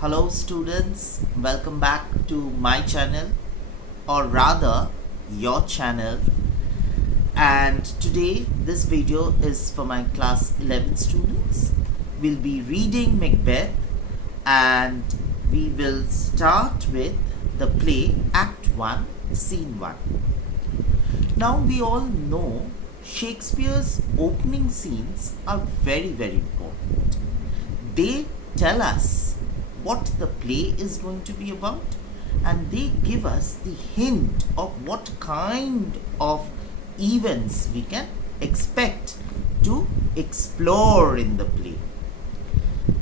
Hello students, welcome back to my channel, or rather your channel. And today this video is for my class 11 students. We'll be reading Macbeth and we will start with the play Act 1, Scene 1. Now we all know Shakespeare's opening scenes are very important. They tell us what the play is going to be about, and they give us the hint of what kind of events we can expect to explore in the play.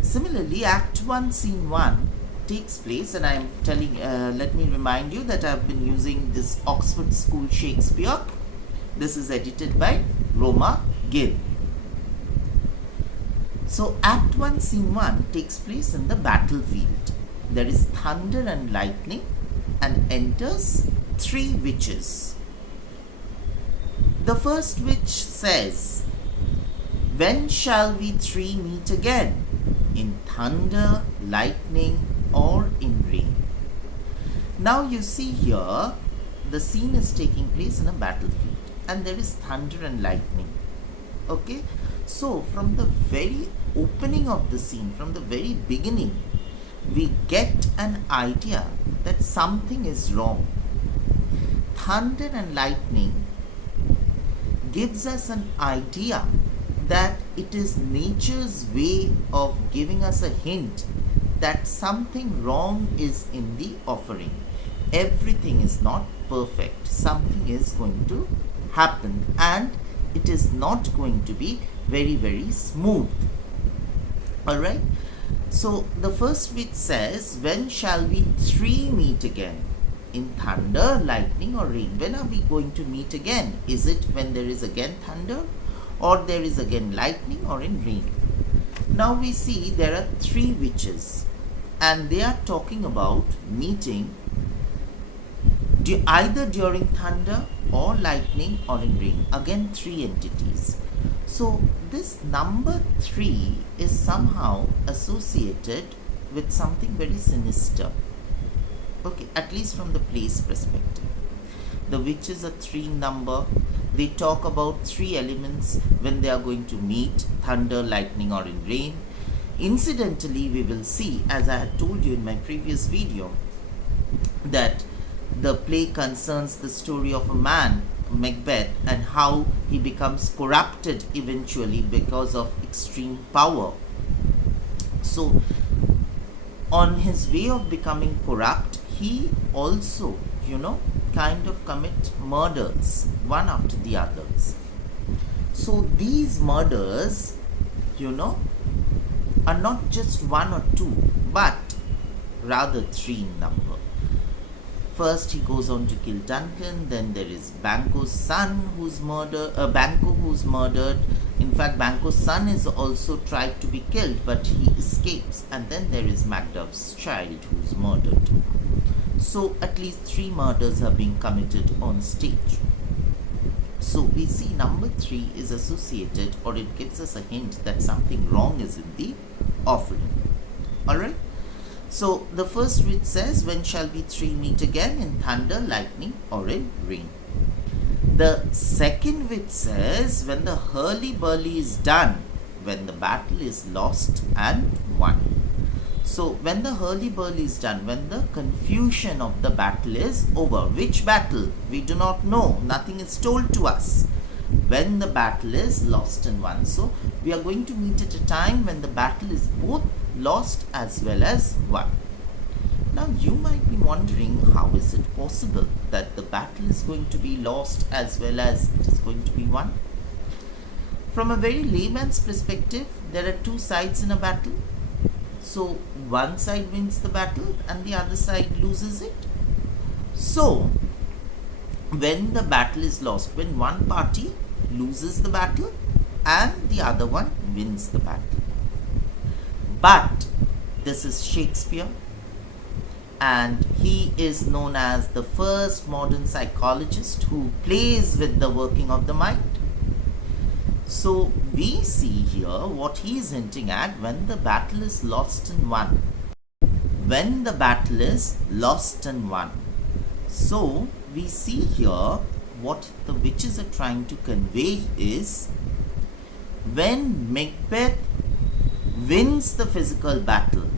Similarly, Act 1, Scene 1 takes place, and I am telling, let me remind you that I have been using this Oxford School Shakespeare. This is edited by Roma Gill. So Act 1, Scene 1 takes place in the battlefield. There is thunder and lightning, and enters three witches. The first witch says, "When shall we three meet again? In thunder, lightning, or in rain?" Now you see here, the scene is taking place in a battlefield, and there is thunder and lightning. Okay, so from the very opening of the scene, from the very beginning, we get an idea that something is wrong. Thunder and lightning gives us an idea that it is nature's way of giving us a hint that something wrong is in the offering. Everything is not perfect. Something is going to happen, and it is not going to be very smooth. Alright, so the first witch says, "When shall we three meet again? In thunder, lightning, or rain?" When are we going to meet again? Is it when there is again thunder, or there is again lightning, or in rain? Now we see there are three witches, and they are talking about meeting either during thunder or lightning or in rain. Again, three entities. So this number 3 is somehow associated with something very sinister. Okay, at least from the play's perspective. The witches are 3 number. They talk about 3 elements when they are going to meet: thunder, lightning, or in rain. Incidentally, we will see, as I had told you in my previous video, that the play concerns the story of a man, Macbeth, and how he becomes corrupted eventually because of extreme power. So on his way of becoming corrupt, he also, kind of commit murders one after the others. So these murders, are not just 1 or 2, but rather 3 in number. First, he goes on to kill Duncan. Then there is Banquo's son who's murdered. Banquo who's murdered. In fact, Banquo's son is also tried to be killed, but he escapes. And then there is Macduff's child who's murdered. So at least 3 murders are being committed on stage. So we see number 3 is associated, or it gives us a hint that something wrong is in the offering. Alright? So the first witch says, "When shall we three meet again? In thunder, lightning, or in rain?" The second witch says, "When the hurly-burly is done, when the battle is lost and won." So when the hurly-burly is done, when the confusion of the battle is over. Which battle? We do not know. Nothing is told to us. When the battle is lost and won. So we are going to meet at a time when the battle is both lost as well as won. Now you might be wondering, how is it possible that the battle is going to be lost as well as it is going to be won? From a very layman's perspective, there are 2 sides in a battle. So one side wins the battle and the other side loses it. So when the battle is lost, when one party loses the battle and the other one wins the battle. But this is Shakespeare, and he is known as the first modern psychologist who plays with the working of the mind. So we see here what he is hinting at: when the battle is lost and won, when the battle is lost and won. So we see here what the witches are trying to convey is when Macbeth wins the physical battle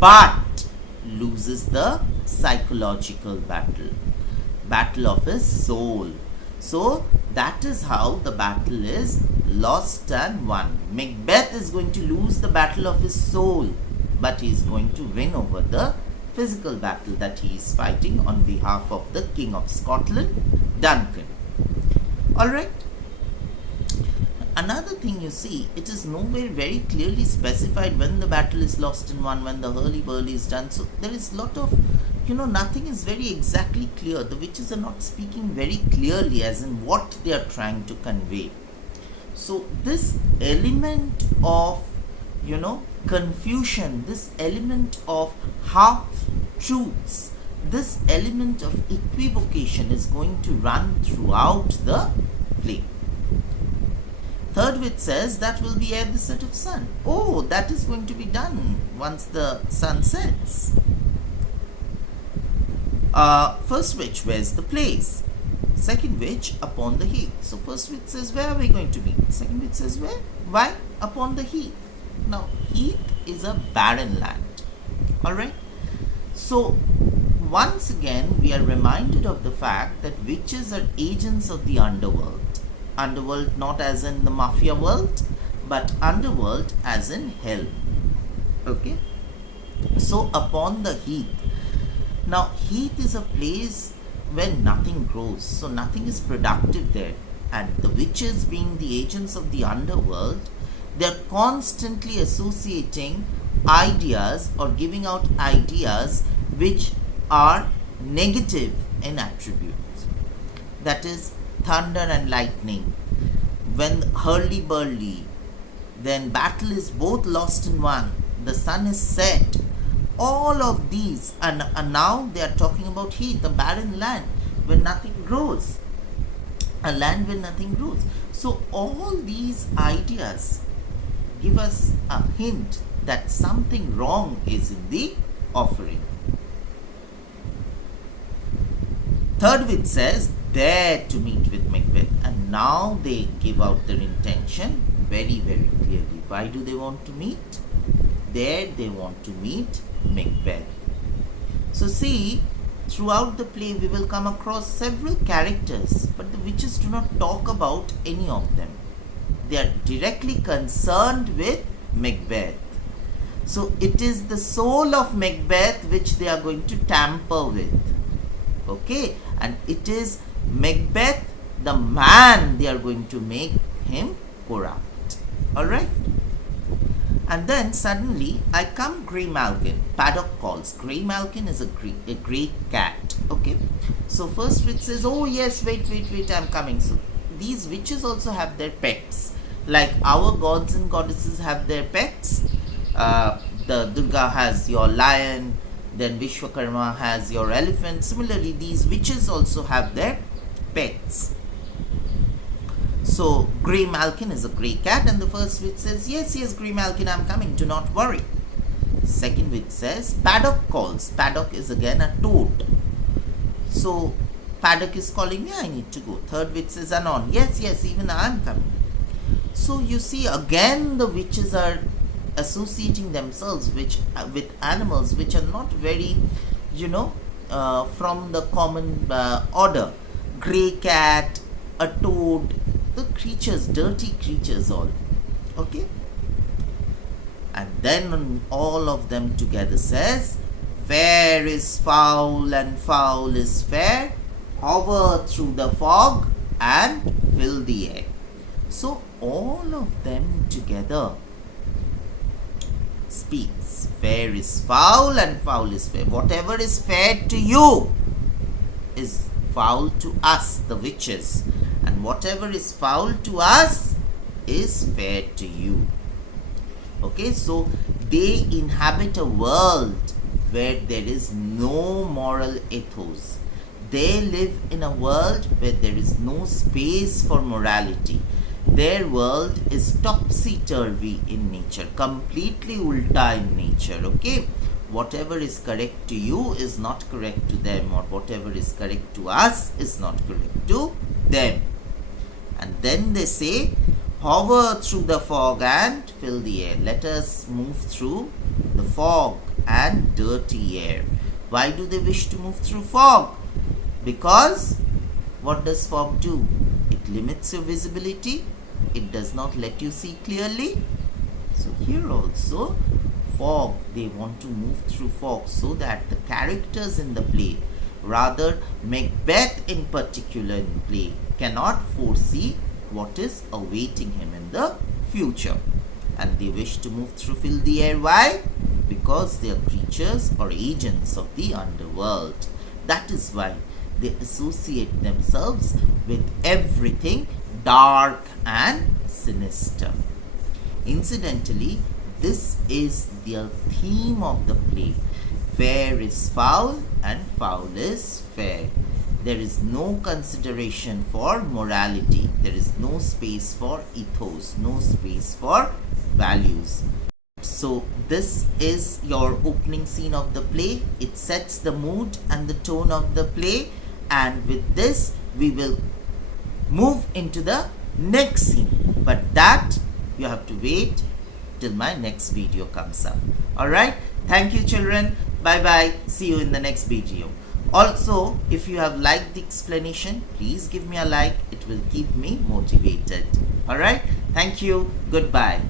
but loses the psychological battle of his soul. So that is how the battle is lost and won. Macbeth is going to lose the battle of his soul, but he is going to win over the physical battle that he is fighting on behalf of the King of Scotland, Duncan. Alright. Another thing you see, it is nowhere very clearly specified when the battle is lost and won, when the hurly-burly is done. So there is a lot of, nothing is very exactly clear. The witches are not speaking very clearly as in what they are trying to convey. So this element of, confusion, this element of half-truths, this element of equivocation is going to run throughout the play. Third witch says that will be ere the set of sun. Oh, that is going to be done once the sun sets. First witch, where's the place? Second witch, upon the heath. So first witch says, where are we going to meet? Second witch says, where? Why? Upon the heath. Now, heath is a barren land. Alright? So, once again, we are reminded of the fact that witches are agents of the underworld. Underworld not as in the mafia world, but underworld as in hell. Okay? So, upon the heath. Now, heath is a place where nothing grows. So, nothing is productive there. And the witches, being the agents of the underworld, they are constantly associating ideas or giving out ideas which are negative in attributes. That is thunder and lightning, when hurly-burly, then battle is both lost and won, the sun is set, all of these, and now they are talking about heath, a barren land where nothing grows, a land where nothing grows. So all these ideas give us a hint that something wrong is in the offering. Third witch says, there to meet with Macbeth. And now they give out their intention very, very clearly. Why do they want to meet? There they want to meet Macbeth. So see, throughout the play we will come across several characters, but the witches do not talk about any of them. They are directly concerned with Macbeth. So it is the soul of Macbeth which they are going to tamper with. Okay? And it is Macbeth, the man, they are going to make him corrupt. Alright? And then suddenly I come Grey Malkin. Paddock calls. Grey Malkin is a grey cat. Okay? So first witch says, oh yes, wait, I'm coming. So these witches also have their pets. Like our gods and goddesses have their pets. The Durga has your lion, then Vishwakarma has your elephant. Similarly, these witches also have their pets. So Grey Malkin is a grey cat, and the first witch says, yes, Grey Malkin, I'm coming, do not worry. Second witch says, Paddock calls. Paddock is again a toad. So Paddock is calling me, I need to go. Third witch says, Anon, yes, even I am coming. So you see, again the witches are associating themselves with animals which are not very, from the common order. Grey cat, a toad, the creatures, dirty creatures all. Okay? And then all of them together says, fair is foul and foul is fair, hover through the fog and fill the air. So all of them together speaks. Fair is foul and foul is fair. Whatever is fair to you is foul to us, the witches. And whatever is foul to us is fair to you. Okay, so they inhabit a world where there is no moral ethos. They live in a world where there is no space for morality. Their world is topsy-turvy in nature, completely ulta in nature, okay? whatever is correct to you is not correct to them, or whatever is correct to us is not correct to them. And then they say, hover through the fog and fill the air. Let us move through the fog and dirty air. Why do they wish to move through fog? Because what does fog do? It limits your visibility. It does not let you see clearly. So here also, fog, they want to move through fog so that the characters in the play, rather Macbeth in particular in play, cannot foresee what is awaiting him in the future. And they wish to move through fill the air. Why? Because they are creatures or agents of the underworld. That is why they associate themselves with everything dark and sinister. Incidentally, this is the theme of the play. Fair is foul and foul is fair. There is no consideration for morality. There is no space for ethos, no space for values. So this is your opening scene of the play. It sets the mood and the tone of the play, and with this we will move into the next scene. But that you have to wait till my next video comes up. Alright, thank you children. Bye bye. See you in the next video. Also, if you have liked the explanation, please give me a like. It will keep me motivated. Alright, thank you. Goodbye.